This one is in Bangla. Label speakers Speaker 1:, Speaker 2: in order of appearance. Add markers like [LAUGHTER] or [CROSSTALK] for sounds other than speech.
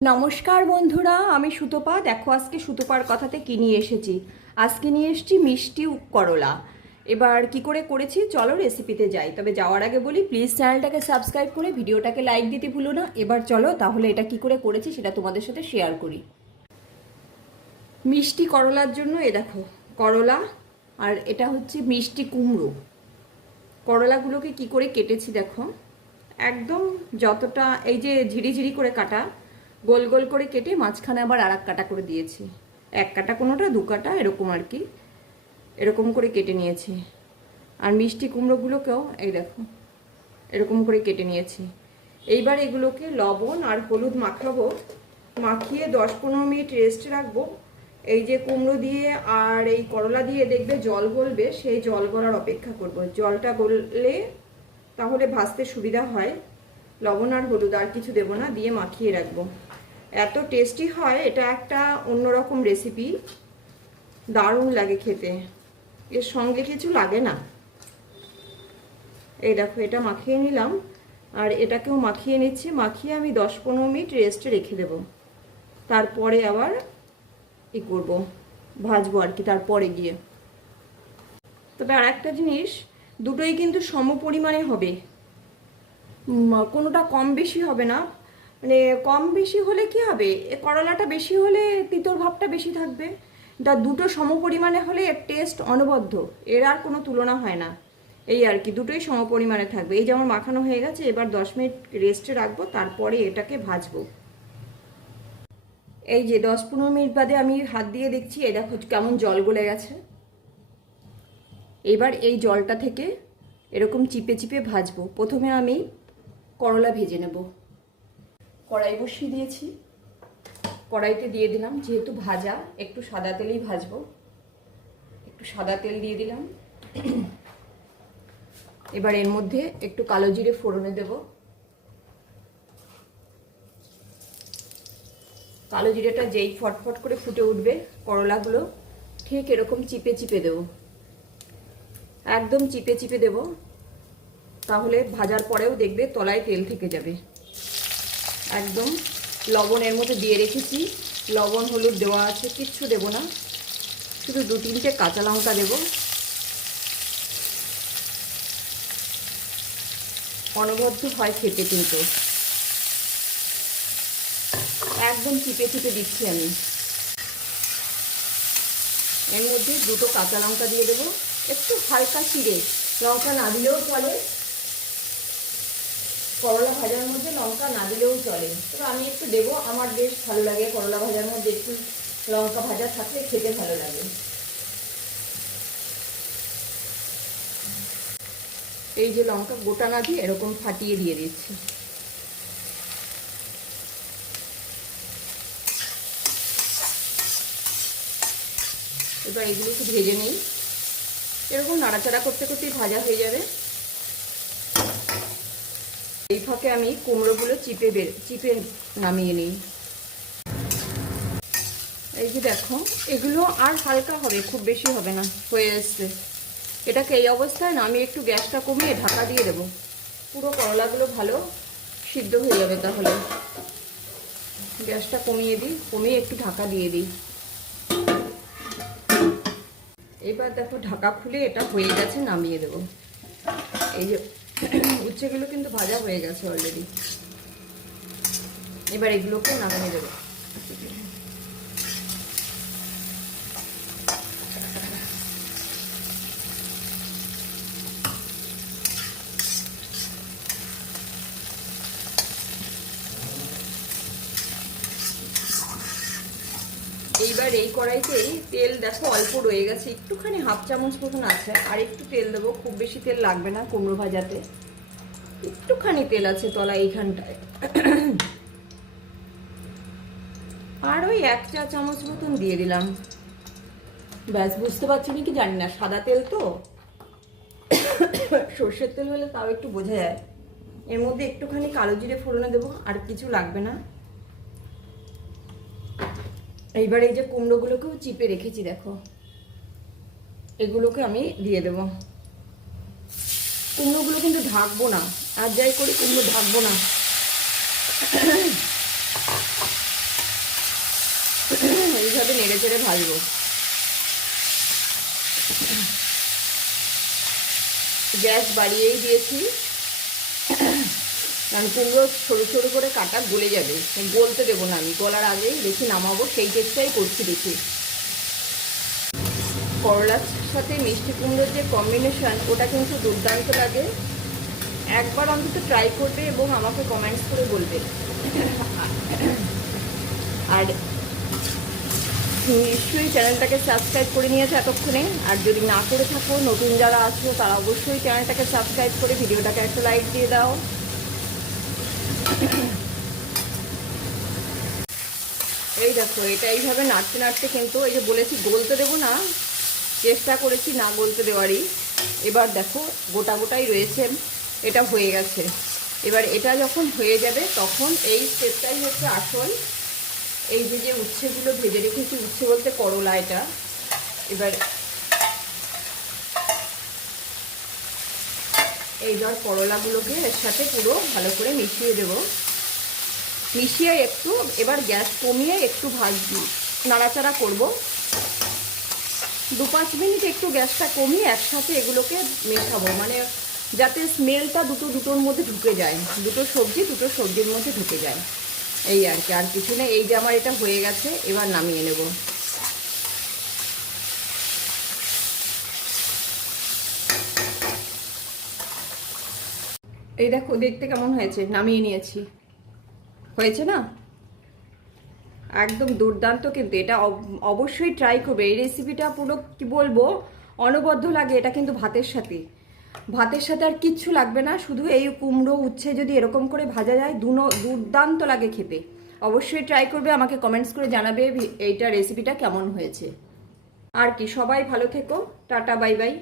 Speaker 1: নমস্কার বন্ধুরা, আমি সুতোপা। দেখো আজকে সুতোপার কথাতে কি নিয়ে এসেছি? আজকে নিয়ে এসেছি মিষ্টি করলা। এবার কি করে করেছি? চলো রেসিপিতে যাই। তবে যাওয়ার আগে বলি প্লিজ চ্যানেলটাকে সাবস্ক্রাইব করে ভিডিওটাকে লাইক দিতে ভুলো না। এবার চলো, তাহলে এটা কি করে করেছি সেটা তোমাদের সাথে শেয়ার করি। মিষ্টি করলার জন্য এ দেখো, করলা আর এটা হচ্ছে মিষ্টি কুমড়ো। করলাগুলোকে কি করে কেটেছি দেখো? একদম যতটা, এই যে ঝিরি ঝিরি করে কাটা গোল গোল করে কেটে মাঝখানে আবার আর কাটা করে দিয়েছি। এক কাটা কোনোটা, দু কাটা, এরকম আর কি। এরকম করে কেটে নিয়েছি। আর মিষ্টি কুমড়োগুলোকেও, এই দেখো, এরকম করে কেটে নিয়েছি। এইবার এগুলোকে লবণ আর হলুদ মাখাবো। মাখিয়ে দশ পনেরো মিনিট রেস্ট রাখব। এই যে কুমড়ো দিয়ে আর এই করলা দিয়ে দেখবে জল গলবে, সেই জল গলার অপেক্ষা করব। জলটা গললে তাহলে ভাজতে সুবিধা হয়। লবণ আর হলুদ আর কিছু দেবো না, দিয়ে মাখিয়ে রাখব। এত টেস্টি হয়, এটা একটা অন্যরকম রেসিপি দারুণ লাগে খেতে। এর সঙ্গে কিছু লাগে না। এই দেখো, এটা মাখিয়ে নিলাম। আর এটাকেও মাখিয়ে নিচ্ছি। মাখিয়ে আমি দশ পনেরো মিনিট রেস্টে রেখে দেব। তারপরে আবার ই করব, ভাজবো আর কি, তারপরে গিয়ে। তবে আর একটা জিনিস, দুটোই কিন্তু সম পরিমাণে হবে। কোনোটা কম বেশি হবে না। মানে কম বেশি হলে কি হবে? এ করলাটা বেশি হলে তিতর ভাবটা বেশি থাকবে। তা দুটো সম পরিমাণে হলে এর টেস্ট অনবদ্য। এর আর কোনো তুলনা হয় না। এই আর কি, দুটোই সম পরিমাণে থাকবে। এই যেমন মাখানো হয়ে গেছে, এবার দশ মিনিট রেস্টে রাখব, তারপরে এটাকে ভাজবো। এই যে দশ পনেরো মিনিট বাদে আমি হাত দিয়ে দেখছি, এই দেখো কেমন জল গলে গেছে। এবার এই জলটা থেকে এরকম চিপে চিপে ভাজবো। প্রথমে আমি করলা ভেজে নেব। কড়াই বসিয়ে দিয়েছি। কড়াইতে দিয়ে দিলাম, যেহেতু ভাজা, একটু সাদা তেলেই ভাজবো। একটু সাদা তেল দিয়ে দিলাম। এবার এর মধ্যে একটু কালো জিরে ফোড়নে দেব। কালো জিরেটা যেই ফটফট করে ফুটে উঠবে, করলাগুলো ঠিক এরকম চিপে চিপে দেবো। একদম চিপে চিপে দেব, তাহলে ভাজার পরেও দেখবে তলায় তেল থেকে যাবে। একদম। লবণ এর মধ্যে দিয়ে রেখেছি। লবণ, হলুদ দেওয়া আছে, কিচ্ছু দেব না। শুধু দু তিনটে কাঁচা লঙ্কা দেব। অনবদ্য হয় খেতে কিন্তু। একদম চিপে চিপে দিচ্ছি আমি। এর মধ্যে দুটো কাঁচা লঙ্কা দিয়ে দেবো। একটু হালকা চিড়ে। লঙ্কা না দিলেও চলে। করলা ভাজার মধ্যে লঙ্কা না দিলেও চলে। তবে আমি একটু দেবো, আমার বেশ ভালো লাগে করলা ভাজার মধ্যে একটু লঙ্কা ভাজা থাকলে খেতে ভালো লাগে। এই যে লঙ্কা গোটা না দিয়ে এরকম ফাটিয়ে দিয়ে দিচ্ছি। এবার এগুলো একটু ভেজে নিই। এরকম নাড়াচাড়া করতে করতেই ভাজা হয়ে যাবে। এই ফাঁকে আমি কুমড়োগুলো চিপে বের চিপে নামিয়ে নিই। এই যে দেখো, এগুলো আর হালকা হবে, খুব বেশি হবে না, হয়ে এসছে এটাকে এই অবস্থায় না আমি একটু গ্যাসটা কমিয়ে ঢাকা দিয়ে দেবো। পুরো করলাগুলো ভালো সিদ্ধ হয়ে যাবে তাহলে। গ্যাসটা কমিয়ে দিই, কমিয়ে একটু ঢাকা দিয়ে দিই। এবার দেখো, ঢাকা খুলে এটা হয়ে গেছে, নামিয়ে দেবো। এই যে [COUGHS] উচ্ছেগুলো কিন্তু ভাজা হয়ে গেছে অলরেডি এবার এগুলোকে নামিয়ে দেবো। এইবার এই কড়াইতেই তেল দেখো অল্প রয়ে গেছে, একটুখানি হাফ চামচ মতন আছে, আর একটু তেল দেবো, খুব বেশি তেল লাগবে না কুমড়ো ভাজাতে। একটুখানি তেল আছে তলা এইখানটায়। আর ওই এক চা চামচ মতন দিয়ে দিলাম। ব্যাস, বুঝতে পারছি না কি জানি না, সাদা তেল তো? সর্ষের তেল হলে তাও একটু বোঝা যায়। এর মধ্যে একটুখানি কালো জিরে ফোড়নে দেবো, আর কিছু লাগবে না। এইবার এই যে কুমড়োগুলোকেও চিপে রেখেছি, দেখো। এগুলোকে আমি দিয়ে দেব। কুমড়োগুলো কিন্তু ঢাকবো না, আর যাই করি কুমড়ো ঢাকবো না। এইভাবে নেড়ে চেড়ে ভাজবো। গ্যাস বাড়িয়েই দিয়েছি। কারণ কুমড়ো সরু সরু করে কাটা গলে যাবে। গলতে দেবো না আমি, গলার আগেই দেখি নামাবো, সেই চেষ্টাই করছি দেখি। করলার সাথে মিষ্টি কুমড়োর যে কম্বিনেশন ওটা কিন্তু দুর্দান্ত লাগে। একবার অন্তত ট্রাই করবে এবং আমাকে কমেন্টস করে বলবে। আর নিশ্চয়ই চ্যানেলটাকে সাবস্ক্রাইব করে নিয়েছে এতক্ষণে। আর যদি না করে থাকো, নতুন যারা আছো, তারা অবশ্যই চ্যানেলটাকে সাবস্ক্রাইব করে ভিডিওটাকে একটা লাইক দিয়ে দাও। এই দেখো, এটা এইভাবে নাড়তে নাড়তে কিন্তু এই যে বলেছি গলতে দেবো না, চেষ্টা করেছি না গলতে দেওয়ারই। এবার দেখো, গোটা গোটাই রয়েছে, এটা হয়ে গেছে। এবার এটা যখন হয়ে যাবে, তখন এই স্টেপটাই হচ্ছে আসল। এই যে যে উচ্ছেগুলো ভেজে রেখেছি, উচ্ছে বলতে করলা এটা। এবার এইবার করলাগুলোকে এর সাথে পুরো ভালো করে মিশিয়ে দেব। মিশিয়ে একটু, এবার গ্যাস কমিয়ে একটু ভাজ নাড়াচাড়া করব। দু পাঁচ মিনিট একটু গ্যাসটা কমিয়ে একসাথে এগুলোকে মেশাবো মানে যাতে স্মেলটা দুটো দুটোর মধ্যে ঢুকে যায়। দুটো সবজি দুটো সবজির মধ্যে ঢুকে যায়। এই আর কি, আর কিছু না এই যে আমার এটা হয়ে গেছে, এবার নামিয়ে নেব। এই দেখো, দেখতে কেমন হয়েছে? নামিয়ে নিয়েছি। হয়েছে না? একদম দুর্দান্ত কিন্তু। এটা অবশ্যই ট্রাই করবে। এই রেসিপিটা পুরো কি বলব? অনবদ্য লাগে। এটা কিন্তু ভাতের সাথে। ভাতের সাথে আর কিচ্ছু লাগবে না। শুধু এই কুমড়ো, উচ্ছে যদি এরকম করে ভাজা যায় দুনো দুর্দান্ত লাগে খেতে। অবশ্যই ট্রাই করবে। আমাকে কমেন্টস করে জানাবে এইটা রেসিপিটা কেমন হয়েছে। আর কি, সবাই ভালো থেকো। Tata bye bye